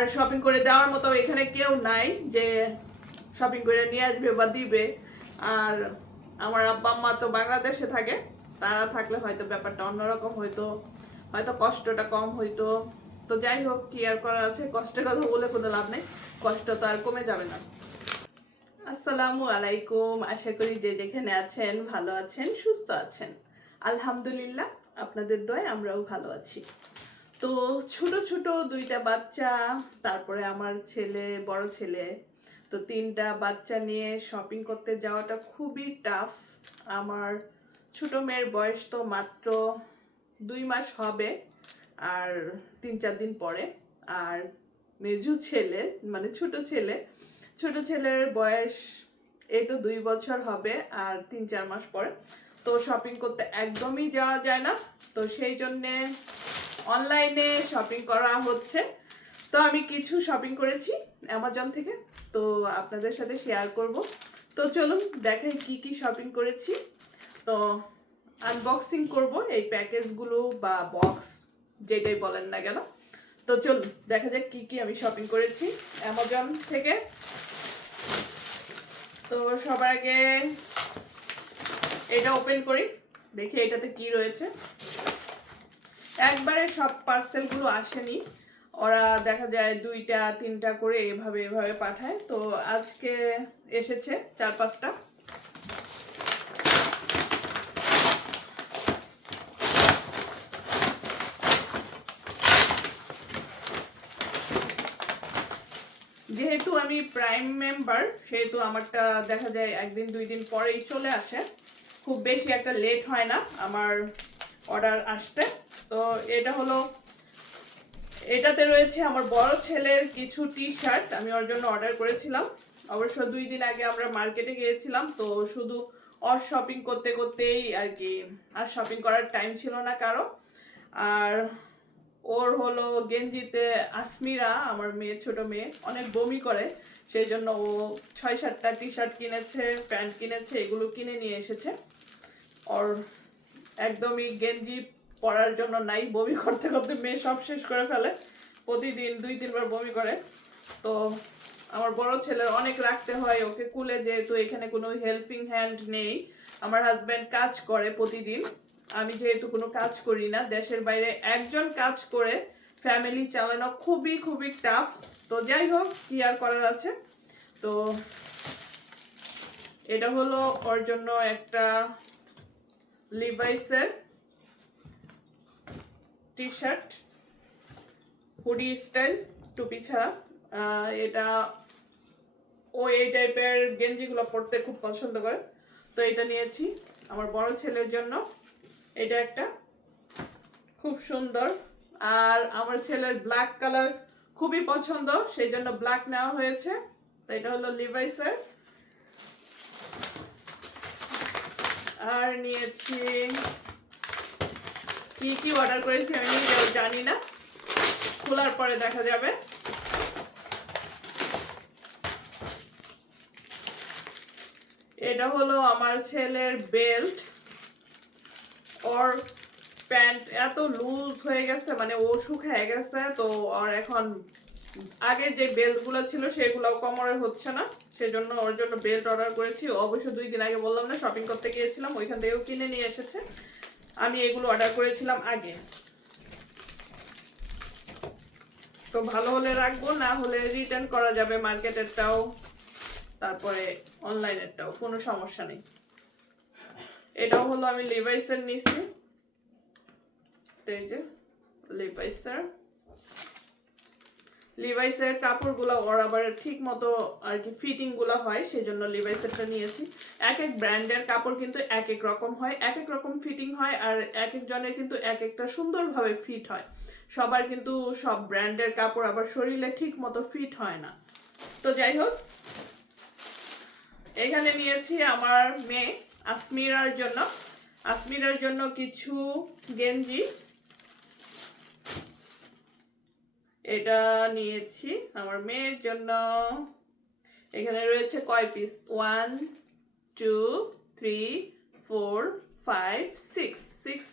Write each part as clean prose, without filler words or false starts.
আর shopping করে দেওয়ার মতো এখানে কেউ নাই যে শপিং করে নিয়ে আসবে বা দিবে। আর আমার আব্বা আম্মা তো বাংলাদেশে থাকে, তারা থাকলে হয়তো ব্যাপারটা অন্যরকম হইতো, হয়তো কষ্টটা কম হইতো। তো যাই হোক, কি আর করার আছে, কষ্টের কথা বলে কোনো লাভ নেই, কষ্ট তো আর কমে যাবে না। আসসালামু আলাইকুম, আশা করি যে যেখানে আছেন ভালো আছেন, সুস্থ আছেন। আলহামদুলিল্লাহ, আপনাদের দোয়ায় আমরাও ভালো আছি। তো ছোট ছোট দুইটা বাচ্চা, তারপরে আমার ছেলে, বড় ছেলে, তো তিনটা বাচ্চা নিয়ে শপিং করতে যাওয়াটা খুবই টাফ। আমার ছোট মেয়ের বয়স তো মাত্র 2 মাস হবে, আর 3-4 দিন পরে। আর মেজু ছেলে মানে ছোট ছেলের বয়স এই তো 2 বছর হবে আর 3-4 মাস পরে। তো শপিং করতে একদমই যাওয়া যায় না, তো সেই জন্যে অনলাইনে শপিং করা হচ্ছে। তো আমি কিছু শপিং করেছি অ্যামাজন থেকে, তো আপনাদের সাথে শেয়ার করব। তো চলুন দেখাই কি কি শপিং করেছি। তো আনবক্সিং করব এই প্যাকেজগুলো বা বক্স, যেটাই বলেন না কেন। তো চলুন দেখা যাক কি কি আমি শপিং করেছি অ্যামাজন থেকে। তো সবার আগে এটা ওপেন করি, দেখি এটাতে কি রয়েছে। একবারে সব পার্সেলগুলো আসেনি, ওরা দেখা যায় 2-3টা করে এভাবে এভাবে পাঠায়। তো আজকে এসেছে 4-5টা। যেহেতু আমি প্রাইম মেম্বার, সেহেতু আমারটা দেখা যায় 1-2 দিন পরেই চলে আসে, খুব বেশি একটা লেট হয় না আমার অর্ডার আসতে। তো এটা হলো, এটাতে রয়েছে আমার বড় ছেলের কিছু টি শার্ট, আমি ওর জন্য অর্ডার করেছিলাম। অবশ্য 2 দিন আগে আমরা মার্কেটে গিয়েছিলাম, তো শুধু ওর শপিং করতে করতেই আর কি, আর শপিং করার টাইম ছিল না কারো। আর ওর হলো গেঞ্জিতে আসমিরা, আমার মেয়ে, ছোট মেয়ে, অনেক বমি করে, সেই জন্য ও 6-7টা টি শার্ট কিনেছে, প্যান্ট কিনেছে, এগুলো কিনে নিয়ে এসেছে। ওর একদমই গেঞ্জি পরার জন্য নাই, বমি করতে করতে মেয়ে সব শেষ করে ফেলে, প্রতিদিন 2-3 বার বমি করে। তো আমার বড় ছেলের অনেক রাখতে হয় ওকে কুলে, যেহেতু এখানে কোনো হেল্পিং হ্যান্ড নেই। আমার হাজব্যান্ড কাজ করে প্রতিদিন, আমি যেহেতু কোনো কাজ করি না, দেশের বাইরে একজন কাজ করে ফ্যামিলি চালানো খুবই খুবই টাফ। তো যাই হোক, কি আর করার আছে। তো এটা হলো ওর জন্য একটা লিভাইসের টি শার্ট, হুডি স্টাইল, টুপি ছাড়া। এটা ও এই টাইপের গেঞ্জিগুলো পরতে খুব পছন্দ করে, তো এটা নিয়েছি আমার বড় ছেলের জন্য। এটা একটা খুব সুন্দর, আর আমার ছেলের ব্ল্যাক কালার খুবই পছন্দ, সেই জন্য ব্ল্যাক নেওয়া হয়েছে। তো এটা হলো লিভাইসের। আর নিয়েছি, কি কি অর্ডার করেছি আমি নিজেও জানি না, খোলার পরে দেখা যাবে। এটা হলো আমার ছেলের বেল্ট, ওর প্যান্ট এত লুজ হয়ে গেছে, মানে ও শুকিয়ে গেছে, তো আর এখন আগের যে বেল্টগুলো ছিল সেগুলোও কোমরে হচ্ছে না, সেজন্য ওর জন্য বেল্ট অর্ডার করেছি। অবশ্য 2 দিন আগে বললাম না, শপিং করতে গিয়েছিলাম, ওইখান থেকেও কিনে নিয়ে এসেছে। আমি এগুলো অর্ডার করেছিলাম আগে, তো ভালো হলে রাখবো, না হলে রিটার্ন করা যাবে, মার্কেটেরটাও তারপরে অনলাইনেরটাও, কোনো সমস্যা নেই। এটাও হলো আমি লিভাইসের নিছি, এই যে লিভাইসের কাপড়গুলো ওর আবার ঠিক মতো আর কি ফিটিং গুলো হয়, সেই জন্য লিভাইসেরটা নিয়েছি। এক এক ব্র্যান্ডের কাপড় কিন্তু এক এক রকম হয়, এক এক রকম ফিটিং হয়, আর এক একজনের কিন্তু এক একটা সুন্দরভাবে ফিট হয়। সবার কিন্তু সব ব্র্যান্ডের কাপড় আবার শরীরে ঠিক মতো ফিট হয় না। তো যাই হোক, এখানে নিয়েছি আমার মেয়ে আসমিরার জন্য কিছু গেঞ্জি। এটা নিয়েছি আমার মেয়ের জন্য। এখানে রয়েছে কয় পিস, 1 2 3 4 5 6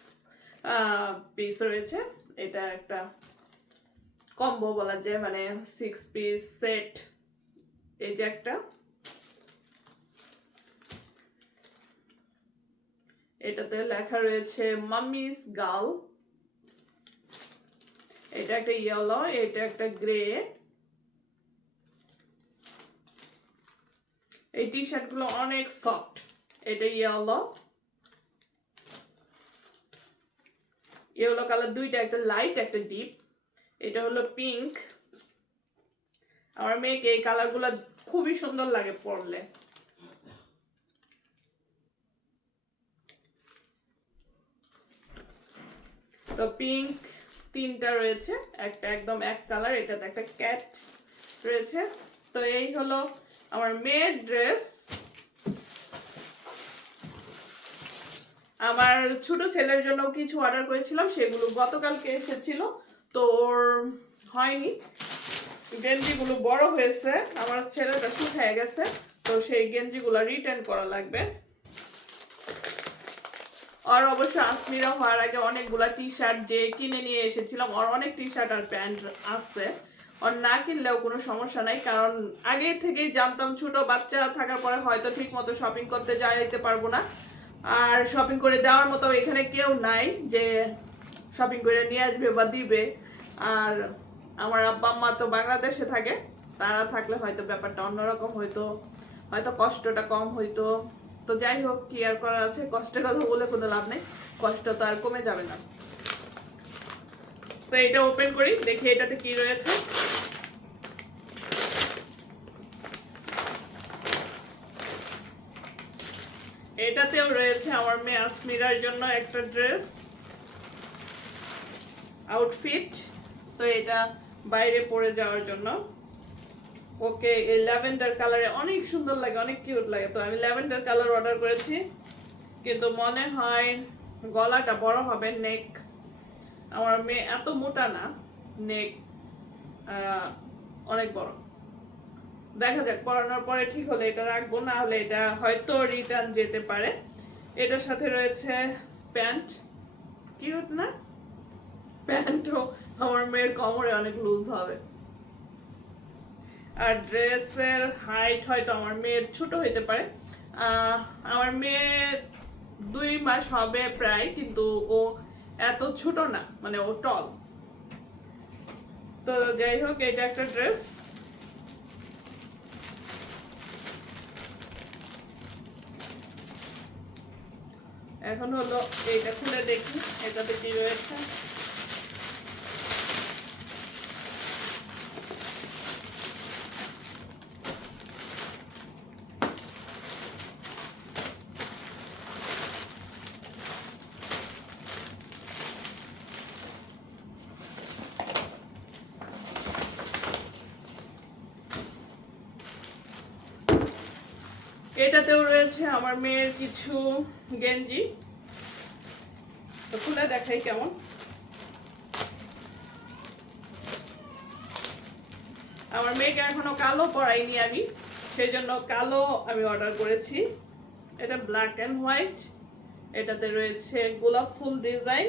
পিস রয়েছে। এটা একটা কম্বো বলা যায়, মানে 6 পিস সেট। এই যে একটা, এটাতে লেখা রয়েছে মাম্মিস গার্ল। এটা একটা ইয়েলো, এটা একটা গ্রে। এই টি শার্ট গুলো অনেক সফট। এটা ইয়েলো, ইয়েলো কালার দুইটা, একটা লাইট একটা ডিপ। এটা হলো পিঙ্ক। আমার মেয়েকে এই কালার গুলো খুবই সুন্দর লাগে পরলে। তো পিঙ্ক তিনটা রয়েছে, একটা একদম এক কালার, এটাতে একটা ক্যাট রয়েছে। তো এই হলো আমার মেয়ের ড্রেস। আমার ছোট ছেলের জন্য কিছু অর্ডার করেছিলাম, সেগুলো গতকালকে এসেছিল, তো ওর হয়নি। গেঞ্জিগুলো বড় হয়েছে, আমার ছেলেটা শুকিয়ে গেছে, তো সেই গেঞ্জিগুলো রিটার্ন করা লাগবে। আর অবশ্য আসমিরা হওয়ার আগে অনেকগুলা টি শার্ট যে কিনে নিয়ে এসেছিলাম, ওর অনেক টি শার্ট আর প্যান্ট আছে। আর না কিনলেও কোনো সমস্যা নাই, কারণ আগে থেকেই জানতাম ছোট বাচ্চা থাকার পরে হয়তো ঠিক মতো শপিং করতে যাইতে পারবো না, আর শপিং করে দেওয়ার মতো এখানে কেউ নাই যে শপিং করে নিয়ে আসবে বা দিবে। আর আমার আব্বা আম্মা তো বাংলাদেশে থাকে, তারা থাকলে হয়তো ব্যাপারটা অন্যরকম হইতো, হয়তো কষ্টটা কম হইতো। তো যাই হোক, কি আর করার আছে, কষ্টের কথা বলে কোনো লাভ নেই, কষ্ট তো আর কমে যাবে না। তো এটা ওপেন করি, দেখি এটাতে কি রয়েছে। এটাতেও রয়েছে আমার মেয়ে আসমিরার জন্য একটা ড্রেস আউটফিট। তো এটা বাইরে পরে যাওয়ার জন্য। ওকে এই ল্যাভেন্ডার কালারে অনেক সুন্দর লাগে, অনেক কিউট লাগে। তো আমি ল্যাভেন্ডার কালার অর্ডার করেছি, কিন্তু মনে হয় গলাটা বড় হবে, নেক। আমার মেয়ে এত মোটা না, নেক অনেক বড়। দেখা যাক, পরানোর পরে ঠিক হলে এটা রাখবো, না হলে এটা হয়তো রিটার্ন যেতে পারে। এটার সাথে রয়েছে প্যান্ট, কিউট না? প্যান্টও আমার মেয়ের কোমরে অনেক লুজ হবে। আর ড্রেসের হাইট হয়তো আমার মেয়ের ছোট হইতে পারে। আমার মেয়ে 2 মাস হবে প্রায়, কিন্তু ও এত ছোট না, মানে ও টল। তো যাই হোক, এটা একটা ড্রেস। এখন হলো এইটা খুলে দেখি এটাতে কি রয়েছে। এটাতেও রয়েছে আমার মেয়ের কিছু গেঞ্জি। তো খুলে দেখাই কেমন। আমার মেয়েকে এখনো কালো পরাইনি আমি, সেই জন্য কালো আমি অর্ডার করেছি। এটা ব্ল্যাক অ্যান্ড হোয়াইট, এটাতে রয়েছে গোলাপ ফুল ডিজাইন।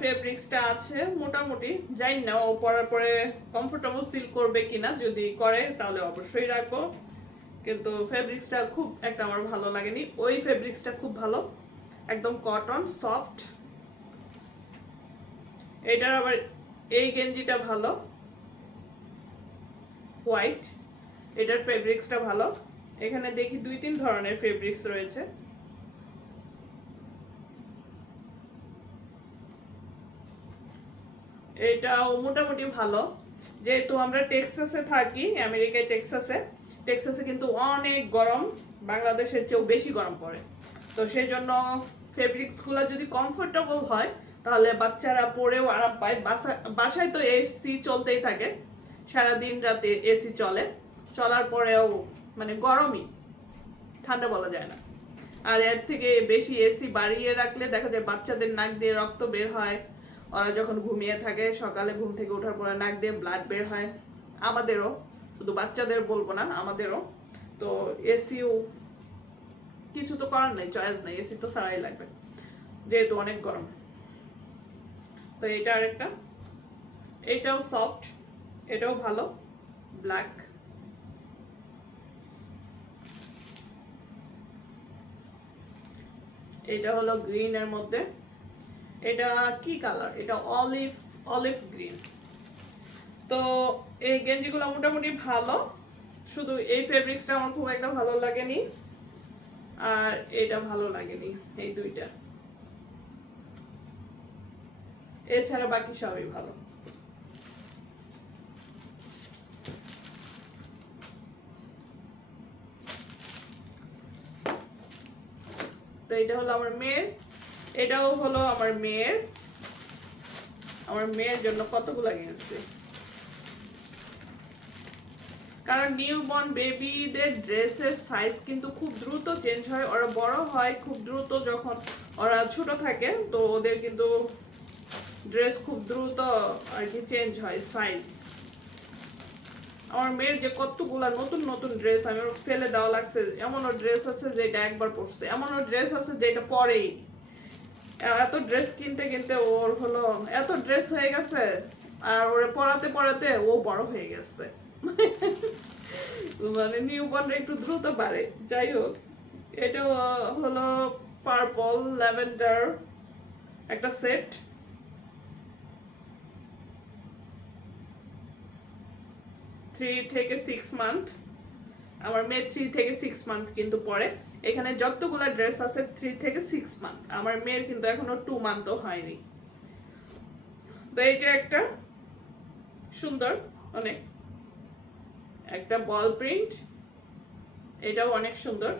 ফেব্রিক্সটা আছে মোটামুটি, জানি না ও পরার পরে কমফোর্টেবল ফিল করবে কিনা, যদি করে তাহলে অবশ্যই রাখবো। কিন্তু ফেব্রিক্সটা খুব একটা আমার ভালো লাগেনি, ওই ফেব্রিক্সটা খুব ভালো, একদম কটন সফট। এটার আবার এই গেঞ্জিটা ভালো, হোয়াইট, এটার ফেব্রিক্সটা ভালো। এখানে দেখি 2-3 ধরনের ফেব্রিক্স রয়েছে। এটাও মোটামুটি ভালো। যেহেতু আমরা টেক্সাসে থাকি, আমেরিকায় টেক্সাসে কিন্তু অনেক গরম, বাংলাদেশের চেয়েও বেশি গরম পড়ে। তো সেই জন্য ফেব্রিক্সগুলো যদি কমফোর্টেবল হয় তাহলে বাচ্চারা পরেও আরাম পায়। বাসায় তো এসি চলতেই থাকে, সারাদিন রাতে এসি চলার পরেও মানে গরমই, ঠান্ডা বলা যায় না। আর এর থেকে বেশি এসি বাড়িয়ে রাখলে দেখা যায় বাচ্চাদের নাক দিয়ে রক্ত বের হয়, ওরা যখন ঘুমিয়ে থাকে সকালে ঘুম থেকে ওঠার পরে নাক দিয়ে ব্লাড বের হয়। আমাদেরও, শুধু বাচ্চাদের বলবো না, আমাদেরও। তো এসিও কিছু তো করার নেই, চয়েস নেই, এসি তো সারাই লাগবে যেহেতু অনেক গরম। তো এটা আরেকটা। এটাও সফট, এটাও ভালো, ব্ল্যাক। এটা হলো গ্রিনের মধ্যে, এটা কি কালার, এটা অলিভ অলিভ গ্রিন। তো এই গেঞ্জিগুলো মোটামুটি ভালো, শুধু এই ফেব্রিক্সটা আমার খুব একটা ভালো লাগেনি, আর এটা ভালো লাগেনি, এই দুইটা। এছাড়া বাকি সবই ভালো। তো এটা হলো আমার মেয়ের, এটাও হলো আমার মেয়ের। আমার মেয়ের জন্য কতগুলো কিনছি, কারণ নিউ বর্ন বেবিদের ড্রেসের সাইজ কিন্তু খুব দ্রুত চেঞ্জ হয়, ওরা বড় হয় খুব দ্রুত, যখন ওরা ছোট থাকে তো ওদের কিন্তু ড্রেস খুব দ্রুত আর কি চেঞ্জ হয় সাইজ। আমার মেয়ের যে কতগুলা নতুন নতুন ড্রেস আমি ফেলে দেওয়া লাগছে, এমনও ড্রেস আছে যেটা একবার পরছে, এমনও ড্রেস আছে যেটা পরেই। এত ড্রেস কিনতে কিনতে ওর হলো এত ড্রেস হয়ে গেছে, আর ওরে পরাতে পরাতে ও বড় হয়ে গেছে। মানে নিউ বর্ন একটু দ্রুত বাড়ে। যাই হোক, এটা হলো পার্পল ল্যাভেন্ডার একটা সেট। 3 থেকে 6 মান্থ, আমার মেয়ে 3 থেকে 6 মান্থ কিন্তু পরে। এখানে যতগুলা ড্রেস আছে 3 থেকে 6 মান্থ, আমার মেয়ের কিন্তু এখনো 2 মান্থও হয়নি। তো এইটা একটা সুন্দর অনেক, একটা বল প্রিন্ট, এটাও অনেক সুন্দর।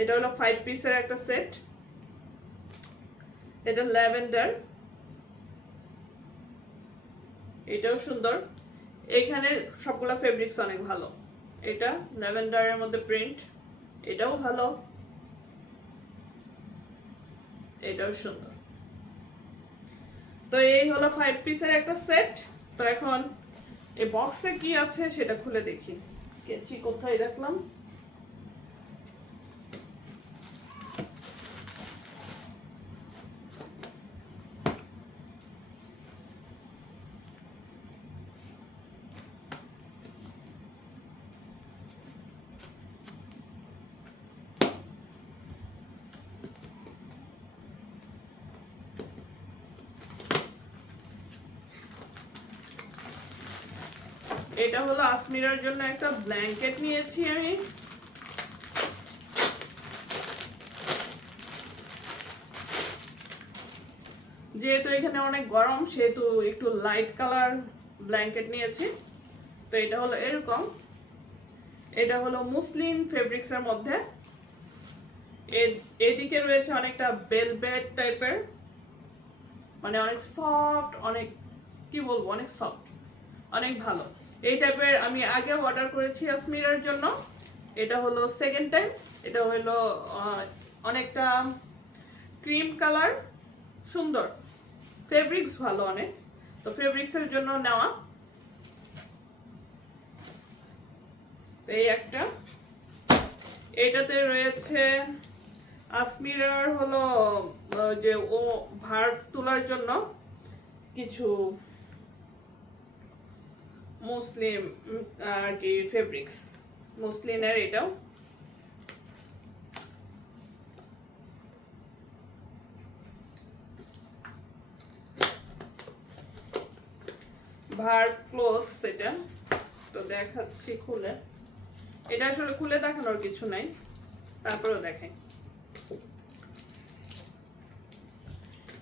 এটা হলো 5 পিসের একটা সেট, এটা ল্যাভেন্ডার, এটাও সুন্দর। এখানে সবগুলা ফেব্রিক্স অনেক ভালো। এটা ল্যাভেন্ডারের মধ্যে প্রিন্ট, এটাও ভালো, এটাও সুন্দর। তো এই হলো 5 পিসের একটা সেট। তো এখন এই বক্সে কি আছে সেটা খুলে দেখি। কেচি কোথায় রাখলাম, এটা হলো আসমিরার জন্য একটা ব্ল্যাঙ্কেট নিয়েছি আমি। যেহেতু এখানে অনেক গরম সেহেতু একটু লাইট কালার ব্ল্যাঙ্কেট নিয়েছি। তো এটা হলো এরকম, এটা হলো মুসলিন ফেব্রিক্সের মধ্যে, এদিকে রয়েছে অনেকটা বেলভেট টাইপের, মানে অনেক সফট, অনেক কি বলবো অনেক সফট, অনেক ভালো। এই টাইপের আমি আগে অর্ডার করেছি আসমিরার জন্য, এটা হলো সেকেন্ড টাইম। এটা হলো অনেকটা ক্রিম কালার, সুন্দর, ফেব্রিক্স ভালো অনেক, তো ফেব্রিক্সের জন্য নেওয়া। এই একটা, এটাতে রয়েছে আসমিরার হলো যে ও ভার তোলার জন্য কিছু মুসলিম আর কি ফেব্রিক্স, মুসলিনের এটাও। ভার ক্লোথস এটা, তো দেখাচ্ছি খুলে। এটা আসলে খুলে দেখানোর কিছু নাই, তারপরেও দেখাই।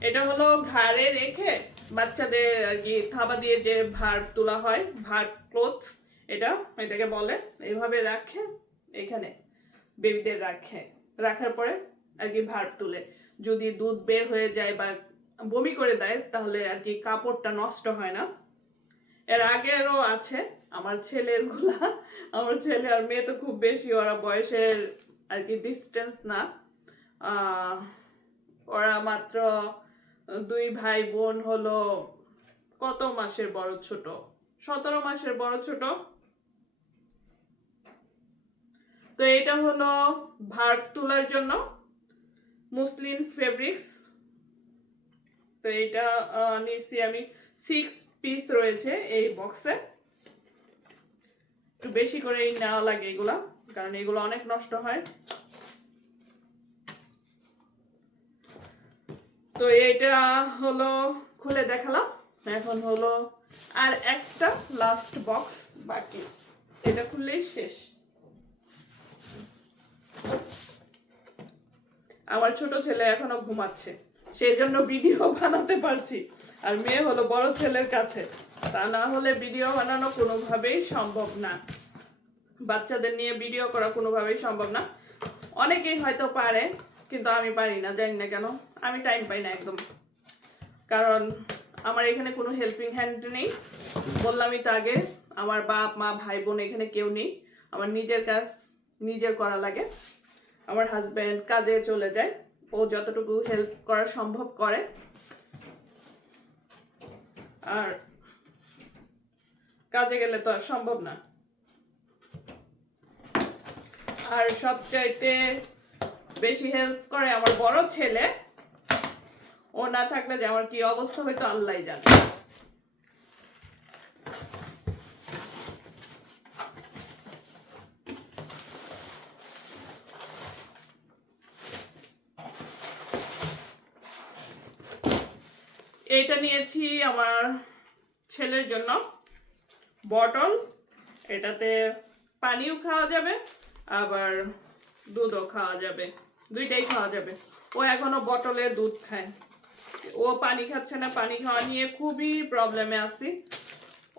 এটা হলো ঘাড়ে রেখে বাচ্চাদের আর কি থাবা দিয়ে যে ভার তোলা হয়, ভার ক্লোথস এটাকে বলে। এইভাবে রাখে, এখানে বেবিদের রাখার পরে আর কি ভার তুলে, যদি দুধ বের হয়ে যায় বা বমি করে দেয় তাহলে আর কি কাপড়টা নষ্ট হয় না। এর আগেরও আছে আমার ছেলের গুলা, আমার ছেলে আর মেয়ে তো খুব বেশি, ওরা বয়সের আর কি ডিস্টেন্স না, ওরা মাত্র 2 ভাই বোন হলো কত মাসের বড় ছোট, 17 মাসের বড় ছোট। তো এটা হলো ভার তোলার জন্য মুসলিন ফেব্রিক্স। তো এটা নিয়েছি আমি 6 পিস রয়েছে এই বক্সে। একটু বেশি করেই নেওয়া লাগে এগুলা, কারণ এগুলো অনেক নষ্ট হয়। তো এটা হলো খুলে দেখালাম। এখন হলো আর একটা লাস্ট বক্স বাকি, এটা খুললেই শেষ। আমার ছোট ছেলে এখনো ঘুমাচ্ছে, সেই জন্য ভিডিও বানাতে পারছি। আর মেয়ে হলো বড় ছেলের কাছে, তা না হলে ভিডিও বানানো কোনোভাবেই সম্ভব না। বাচ্চাদের নিয়ে ভিডিও করা কোনোভাবেই সম্ভব না। অনেকেই হয়তো পারে, কিন্তু আমি পারি না, জানি না কেন, আমি টাইম পাই না একদম। কারণ আমার এখানে কোনো হেল্পিং হ্যান্ড নেই, বললামই তো আগে, আমার বাপ মা ভাই বোন এখানে কেউ নেই। আমার নিজের কাজ নিজের করা লাগে। আমার হাজব্যান্ড কাজে চলে যায়, ও যতটুকু হেল্প করা সম্ভব করে। আর কাজে গেলে তো আর সম্ভব না। আর সবচাইতে বেশি হেল্প করে আমার বড় ছেলে, ও না থাকলে যে আমার কি অবস্থা হয়তো আল্লাহই জানে। এটা নিয়েছি আমার ছেলের জন্য বটল, এটাতে পানিও খাওয়া যাবে আবার দুধও খাওয়া যাবে, দুইটাই খাওয়া যাবে। ও এখনো বটলে দুধ খায়, ও পানি খাচ্ছে না। পানি খাওয়া নিয়ে খুবই প্রবলেমে আছি।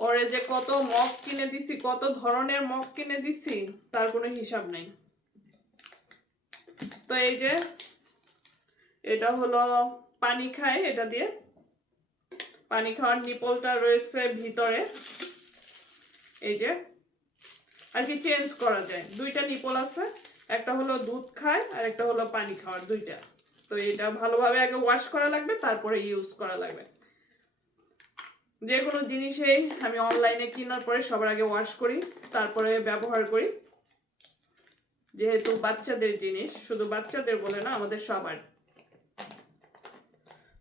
ওরে যে কত মগ কিনে দিছি, কত ধরনের মগ কিনে দিছি, তার কোনো হিসাব নেই। তো এই যে এটা হলো পানি খায়, এটা দিয়ে পানি খাওয়ার নিপলটা রয়েছে ভিতরে, এই যে আর কি চেঞ্জ করা যায়। দুইটা নিপল আছে, একটা হলো দুধ খায় আর একটা হলো পানি খাওয়ার, দুইটা। তো এটা ভালোভাবে আগে ওয়াশ করা লাগবে, তারপরে ইউজ করা লাগবে। যে কোনো জিনিসেই আমি অনলাইনে কেনার পরে সবার আগে ওয়াশ করি, তারপরে ব্যবহার করি। যেহেতু বাচ্চাদের জিনিস, শুধু বাচ্চাদের বলে না, আমাদের সবার।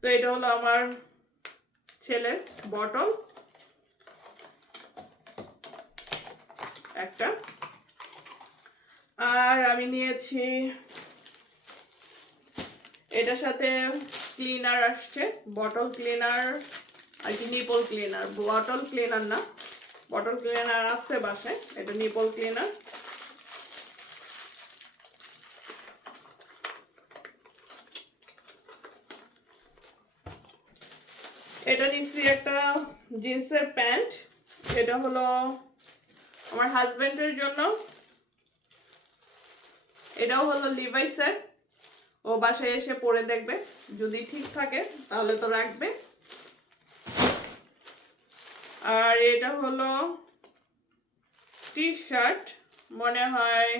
তো এটা হলো আমার ছেলের বটল একটা। আর আমি নিয়েছি, এটার সাথে ক্লিনার আসছে, বটল ক্লিনার আর কি নিপল ক্লিনার। বটল ক্লিনার না, বটল ক্লিনার আসছে বাসায়, এটা নিপল ক্লিনার। এটা নিচ্ছি একটা জিন্সের প্যান্ট, এটা হলো আমার হাজবেন্ডের জন্য। এটাও হলো লিভাইসের, ও বাসায় এসে পরে দেখবে, যদি ঠিক থাকে তাহলে তো রাখবে। আর এটা হলো টি শার্ট, মনে হয়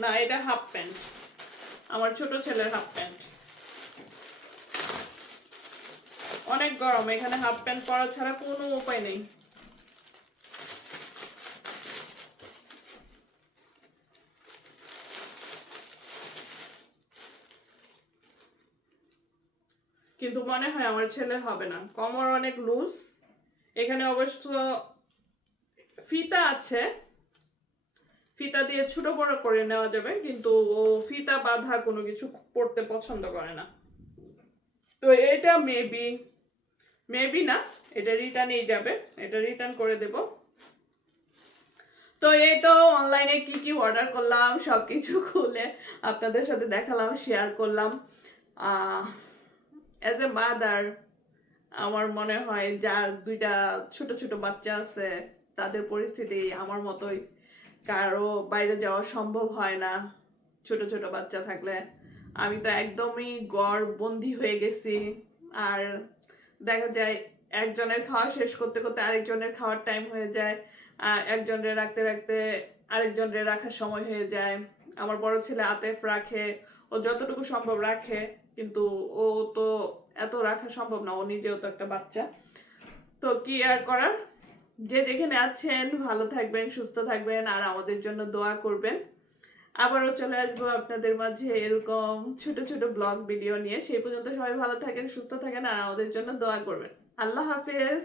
না, এটা হাফ প্যান্ট, আমার ছোট ছেলের হাফ প্যান্ট। অনেক গরম, এখানে হাফ প্যান্ট পরা ছাড়া কোনো উপায় নেই। কিন্তু মনে হয় আমার ছেলের হবে না, কোমর অনেক লুজ। এখানে অবশ্য ফিতা আছে, ফিতা দিয়ে ছোট বড় করে নেওয়া যাবে, কিন্তু ও ফিতা বাঁধা কোনো কিছু পরতে পছন্দ করে না। তো এটা মেবি না, এটা রিটার্নেই যাবে, এটা রিটার্ন করে দেব। তো এই তো অনলাইনে কি কি অর্ডার করলাম সবকিছু খুলে আপনাদের সাথে দেখালাম, শেয়ার করলাম। অ্যাজ এ মাদার, আমার মনে হয় যার দুইটা ছোট ছোট বাচ্চা আছে, তাদের পরিস্থিতি আমার মতোই। কারো বাইরে যাওয়া সম্ভব হয় না ছোট ছোট বাচ্চা থাকলে। আমি তো একদমই ঘরবন্দি হয়ে গেছি। আর দেখা যায় একজনের খাওয়া শেষ করতে করতে আরেকজনের খাওয়ার টাইম হয়ে যায়, একজনের রাখতে রাখতে আরেকজনের রাখার সময় হয়ে যায়। আমার বড় ছেলে আতেফ রাখে, ও যতটুকু সম্ভব রাখে, কিন্তু ও তো এত রাখা সম্ভব না, ও নিজেও তো একটা বাচ্চা। তো কি আর করার, যে যেখানে আছেন ভালো থাকবেন, সুস্থ থাকবেন, আর আমাদের জন্য দোয়া করবেন। আবারও চলে আসবো আপনাদের মাঝে এরকম ছোট ছোট ব্লগ ভিডিও নিয়ে। সেই পর্যন্ত সবাই ভালো থাকেন, সুস্থ থাকেন, আর আমাদের জন্য দোয়া করবেন। আল্লাহ হাফেজ।